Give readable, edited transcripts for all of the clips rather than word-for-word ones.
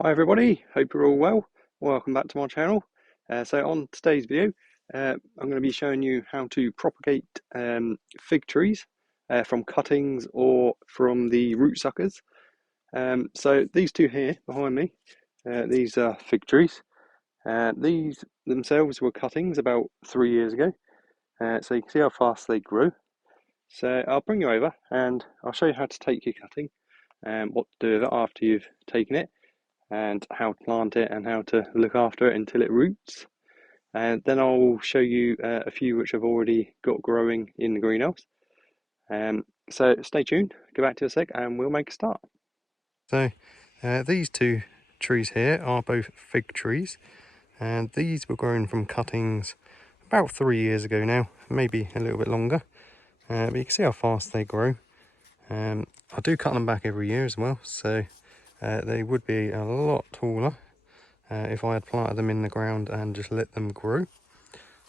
Hi everybody, hope you're all well. Welcome back to my channel. So on today's video, I'm going to be showing you how to propagate fig trees from cuttings or from the root suckers. So these two here behind me, these are fig trees. These themselves were cuttings about 3 years ago. So you can see how fast they grew. So I'll bring you over and I'll show you how to take your cutting and what to do with it after you've taken it, and how to plant it and how to look after it until it roots. And then I'll show you a few which I've already got growing in the greenhouse. So stay tuned, go back to a sec and we'll make a start. So these two trees here are both fig trees, and these were grown from cuttings about 3 years ago now, maybe a little bit longer, but you can see how fast they grow. I do cut them back every year as well, so they would be a lot taller if I had planted them in the ground and just let them grow.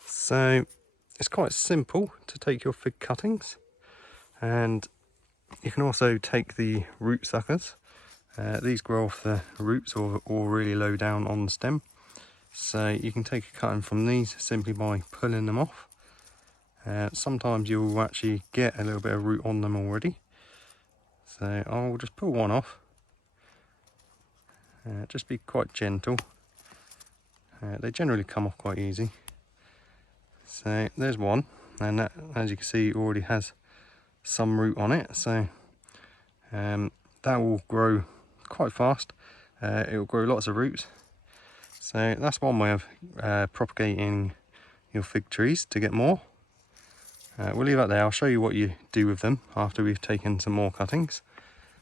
So it's quite simple to take your fig cuttings, and you can also take the root suckers. These grow off the roots or really low down on the stem. So you can take a cutting from these simply by pulling them off. Sometimes you'll actually get a little bit of root on them already. So I'll just pull one off. Just be quite gentle. They generally come off quite easy. So there's one, and that, as you can see, already has some root on it. So that will grow quite fast. It will grow lots of roots. So that's one way of propagating your fig trees to get more. We'll leave that there. I'll show you what you do with them after we've taken some more cuttings.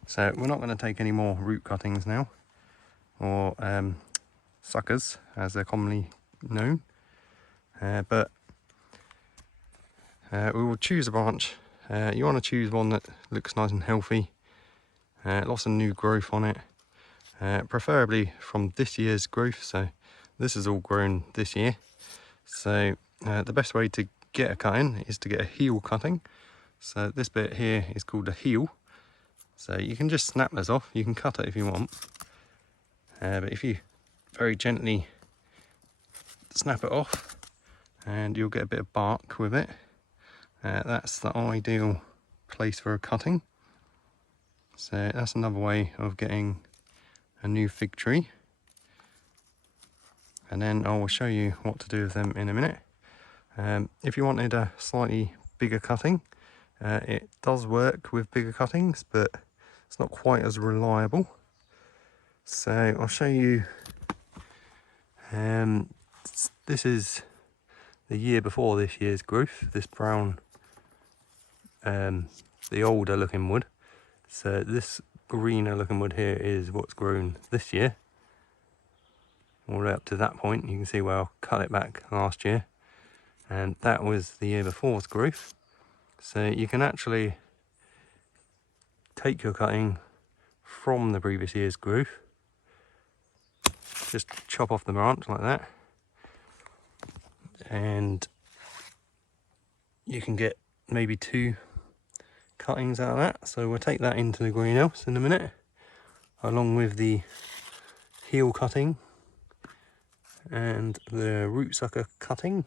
So we're not going to take any more root cuttings now, or suckers as they're commonly known, but we will choose a branch. You want to choose one that looks nice and healthy, lots of new growth on it, preferably from this year's growth. So this is all grown this year. So the best way to get a cutting is to get a heel cutting. So this bit here is called a heel. So you can just snap this off. You can cut it if you want, but if you very gently snap it off, and you'll get a bit of bark with it. That's the ideal place for a cutting. So that's another way of getting a new fig tree, and then I will show you what to do with them in a minute. If you wanted a slightly bigger cutting, it does work with bigger cuttings, but it's not quite as reliable. So I'll show you. This is the year before this year's growth, this brown, the older looking wood. So this greener looking wood here is what's grown this year. All the way up to that point, you can see where I cut it back last year, and that was the year before's growth. So you can actually take your cutting from the previous year's growth, just chop off the branch like that, and you can get maybe 2 cuttings out of that. So we'll take that into the greenhouse in a minute, along with the heel cutting and the root sucker cutting.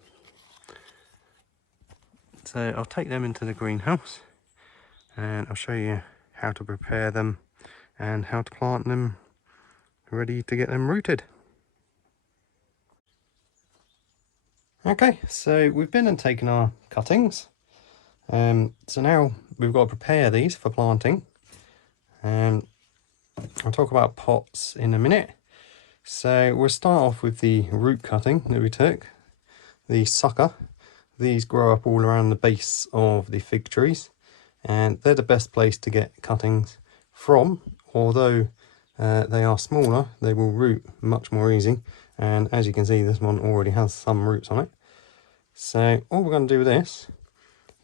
So I'll take them into the greenhouse and I'll show you how to prepare them and how to plant them ready to get them rooted. Okay, so we've been and taken our cuttings. So now we've got to prepare these for planting. I'll talk about pots in a minute. So we'll start off with the root cutting that we took, the sucker. These grow up all around the base of the fig trees, and they're the best place to get cuttings from. Although they are smaller, they will root much more easy, and as you can see, this one already has some roots on it. So all we're going to do with this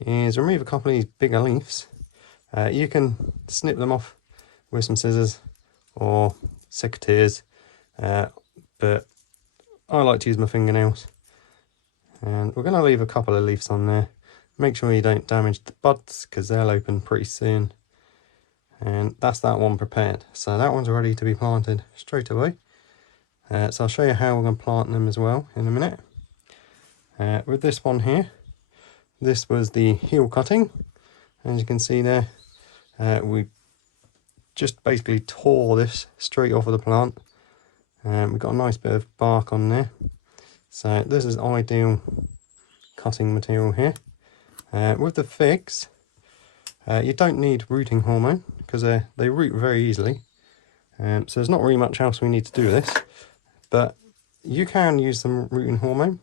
is remove a couple of these bigger leaves. You can snip them off with some scissors or secateurs, but I like to use my fingernails. And we're going to leave a couple of leaves on there. Make sure you don't damage the buds, because they'll open pretty soon. And that's that one prepared. So that one's ready to be planted straight away. So I'll show you how we're going to plant them as well in a minute. With this one here, this was the heel cutting. As you can see there, we just basically tore this straight off of the plant. We've got a nice bit of bark on there. So this is ideal cutting material here. With the figs, you don't need rooting hormone because they root very easily. So there's not really much else we need to do with this. But you can use some rooting hormone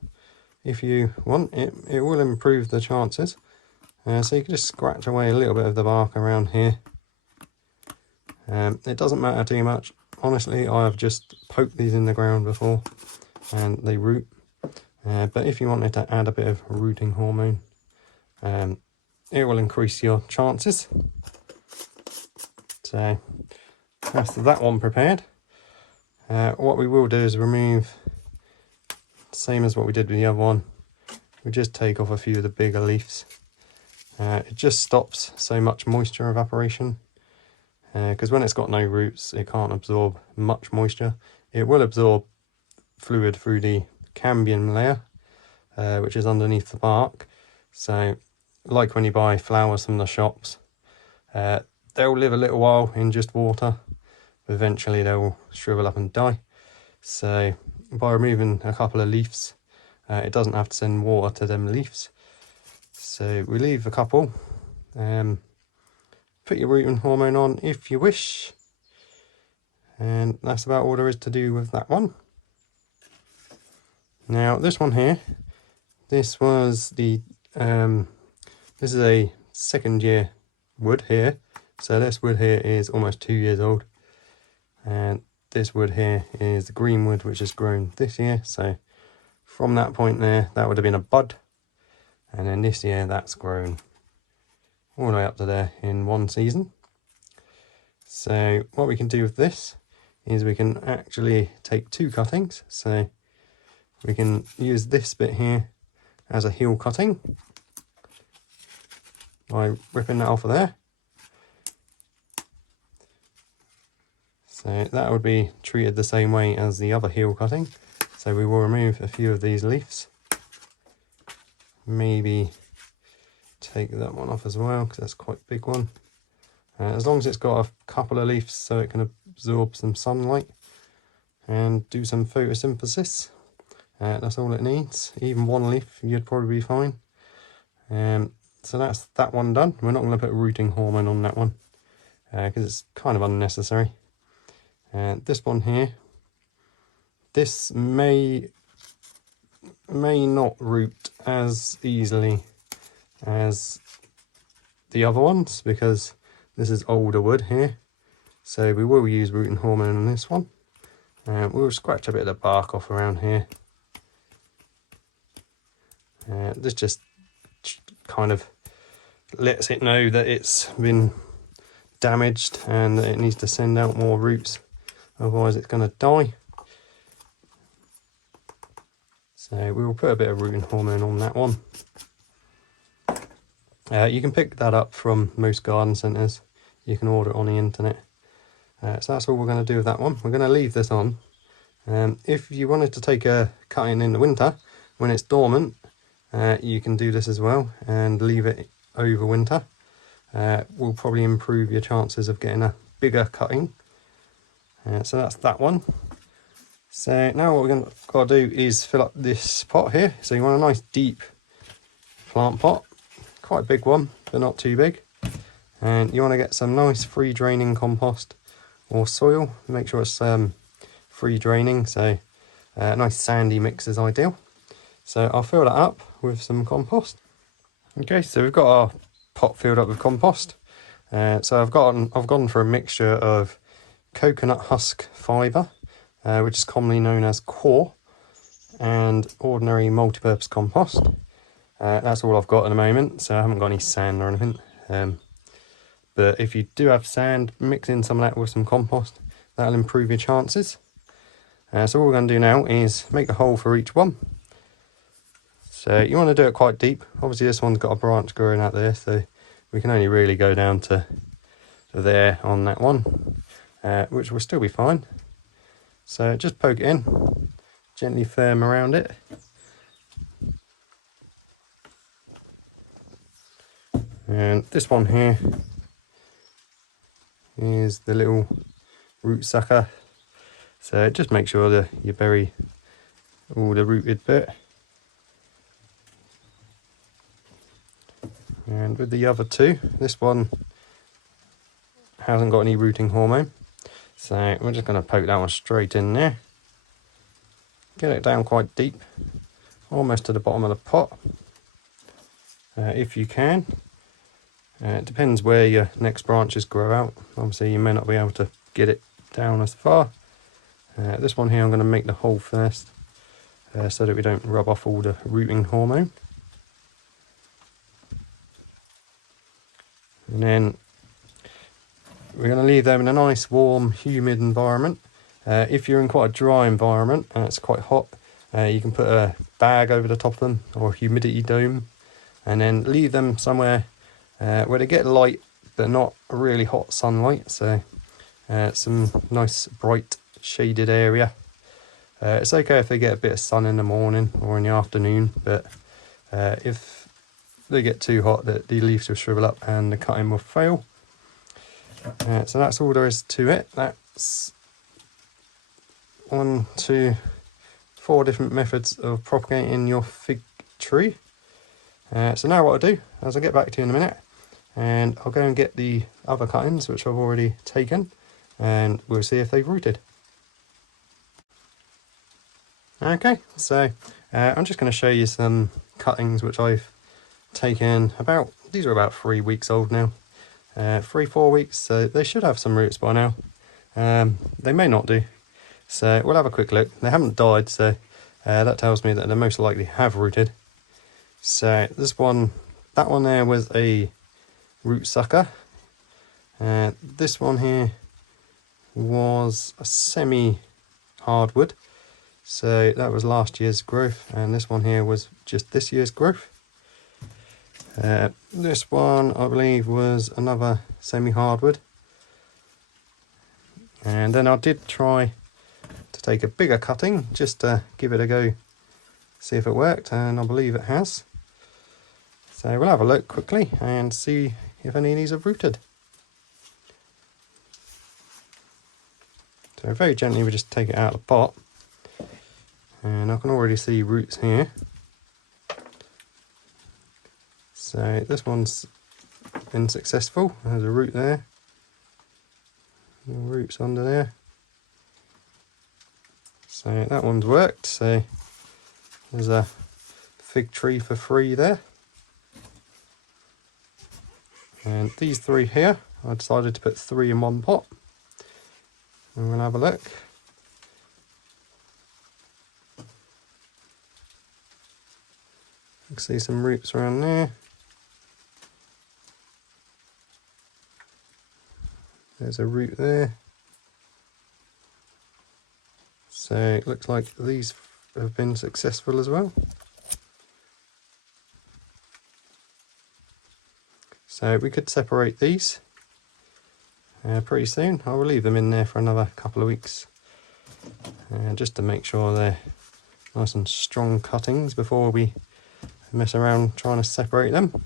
if you want. It will improve the chances. So you can just scratch away a little bit of the bark around here. It doesn't matter too much. Honestly, I have just poked these in the ground before and they root. But if you wanted to add a bit of rooting hormone, it will increase your chances. So that's that one prepared. What we will do is remove, same as what we did with the other one, we just take off a few of the bigger leaves. It just stops so much moisture evaporation, because when it's got no roots it can't absorb much moisture. It will absorb fluid through the cambium layer, which is underneath the bark. So like when you buy flowers from the shops, they'll live a little while in just water, but eventually they'll shrivel up and die. So by removing a couple of leaves, it doesn't have to send water to them leaves. So we leave a couple. Put your rooting hormone on if you wish, and that's about all there is to do with that one. Now this one here, this was the this is a second year wood here. So this wood here is almost 2 years old, and this wood here is the green wood which has grown this year. So from that point there, that would have been a bud, and then this year that's grown all the way up to there in one season. So what we can do with this is we can actually take two cuttings. So we can use this bit here as a heel cutting by ripping that off of there. So that would be treated the same way as the other heel cutting. So we will remove a few of these leaves. Maybe take that one off as well because that's quite a big one. As long as it's got a couple of leaves so it can absorb some sunlight and do some photosynthesis, that's all it needs. Even one leaf you'd probably be fine. So that's that one done. We're not going to put rooting hormone on that one because it's kind of unnecessary. This one here, this may not root as easily as the other ones because this is older wood here. So we will use rooting hormone on this one. We'll scratch a bit of the bark off around here. This just kind of lets it know that it's been damaged and that it needs to send out more roots, otherwise it's going to die. So we will put a bit of rooting hormone on that one. You can pick that up from most garden centres. You can order it on the internet. So that's all we're going to do with that one. We're going to leave this on. If you wanted to take a cutting in the winter when it's dormant, you can do this as well and leave it over winter. Will probably improve your chances of getting a bigger cutting. So that's that one. So now what we're going to do is fill up this pot here. So you want a nice deep plant pot, quite a big one, but not too big. And you want to get some nice free draining compost or soil. Make sure it's free draining, so a nice sandy mix is ideal. So I'll fill that up with some compost. Okay, so we've got our pot filled up with compost. So I've gone for a mixture of coconut husk fibre, which is commonly known as core, and ordinary multi-purpose compost. That's all I've got at the moment, so I haven't got any sand or anything. But if you do have sand, mix in some of that with some compost. That'll improve your chances. So what we're going to do now is make a hole for each one. So you want to do it quite deep. Obviously this one's got a branch growing out there, so we can only really go down to there on that one, which will still be fine. So just poke it in, gently firm around it. And this one here is the little root sucker. So just make sure that you bury all the rooted bit. And with the other two, this one hasn't got any rooting hormone. So we're just going to poke that one straight in there. Get it down quite deep, almost to the bottom of the pot, if you can. It depends where your next branches grow out. Obviously you may not be able to get it down as far. This one here I'm going to make the hole first, so that we don't rub off all the rooting hormone. And then we're going to leave them in a nice warm humid environment. If you're in quite a dry environment and it's quite hot, you can put a bag over the top of them or a humidity dome, and then leave them somewhere where they get light but not really hot sunlight. So some nice bright shaded area. It's okay if they get a bit of sun in the morning or in the afternoon, but if they get too hot, the leaves will shrivel up and the cutting will fail. So that's all there is to it. That's 1, 2, 4 different methods of propagating your fig tree. So now what I'll do is I'll get back to you in a minute, and I'll go and get the other cuttings which I've already taken, and we'll see if they've rooted. Okay, so I'm just going to show you some cuttings which I've taken these are about 3 weeks old now. 3-4 weeks, so they should have some roots by now. They may not do, so we'll have a quick look. They haven't died, so that tells me that they most likely have rooted. So that one there was a root sucker. This one here was a semi hardwood, so that was last year's growth, and this one here was just this year's growth. This one I believe was another semi-hardwood, and then I did try to take a bigger cutting just to give it a go, see if it worked, and I believe it has. So we'll have a look quickly and see if any of these have rooted. So very gently we just take it out of the pot, and I can already see roots here. So this one's been successful. There's a root there, roots under there. So that one's worked. So there's a fig tree for free there. And these 3 here, I decided to put 3 in one pot. And we'll have a look. You can see some roots around there. There's a root there. So it looks like these have been successful as well. So we could separate these pretty soon. I'll leave them in there for another couple of weeks, just to make sure they're nice and strong cuttings before we mess around trying to separate them.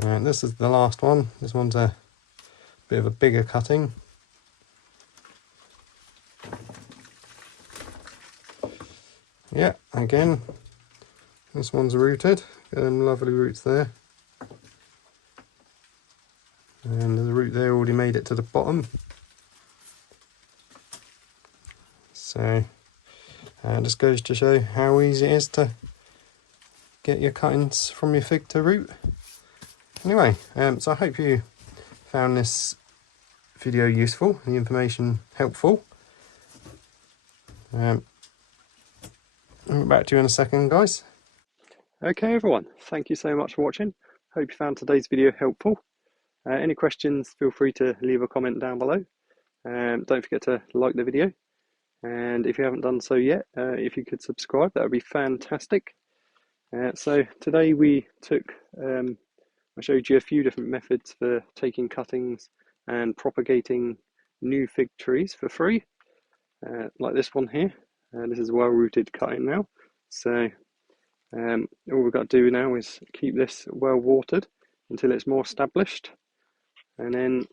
And this is the last one. This one's a bit of a bigger cutting. Yeah, again, this one's rooted. Got them lovely roots there. And there's a root there already made it to the bottom. So just goes to show how easy it is to get your cuttings from your fig to root. Anyway, so I hope you found this video useful and the information helpful. I'll be back to you in a second, guys. Okay everyone, thank you so much for watching. Hope you found today's video helpful. Any questions, feel free to leave a comment down below. Don't forget to like the video, and if you haven't done so yet, if you could subscribe, that would be fantastic. So today I showed you a few different methods for taking cuttings and propagating new fig trees for free. like this one here. This is well-rooted cutting now. So all we've got to do now is keep this well watered until it's more established. And then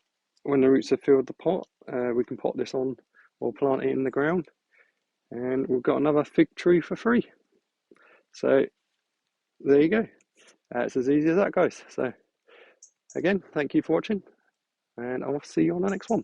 when the roots have filled the pot, we can pot this on or plant it in the ground. And we've got another fig tree for free. So there you go. It's as easy as that, guys. So again, thank you for watching, and I'll see you on the next one.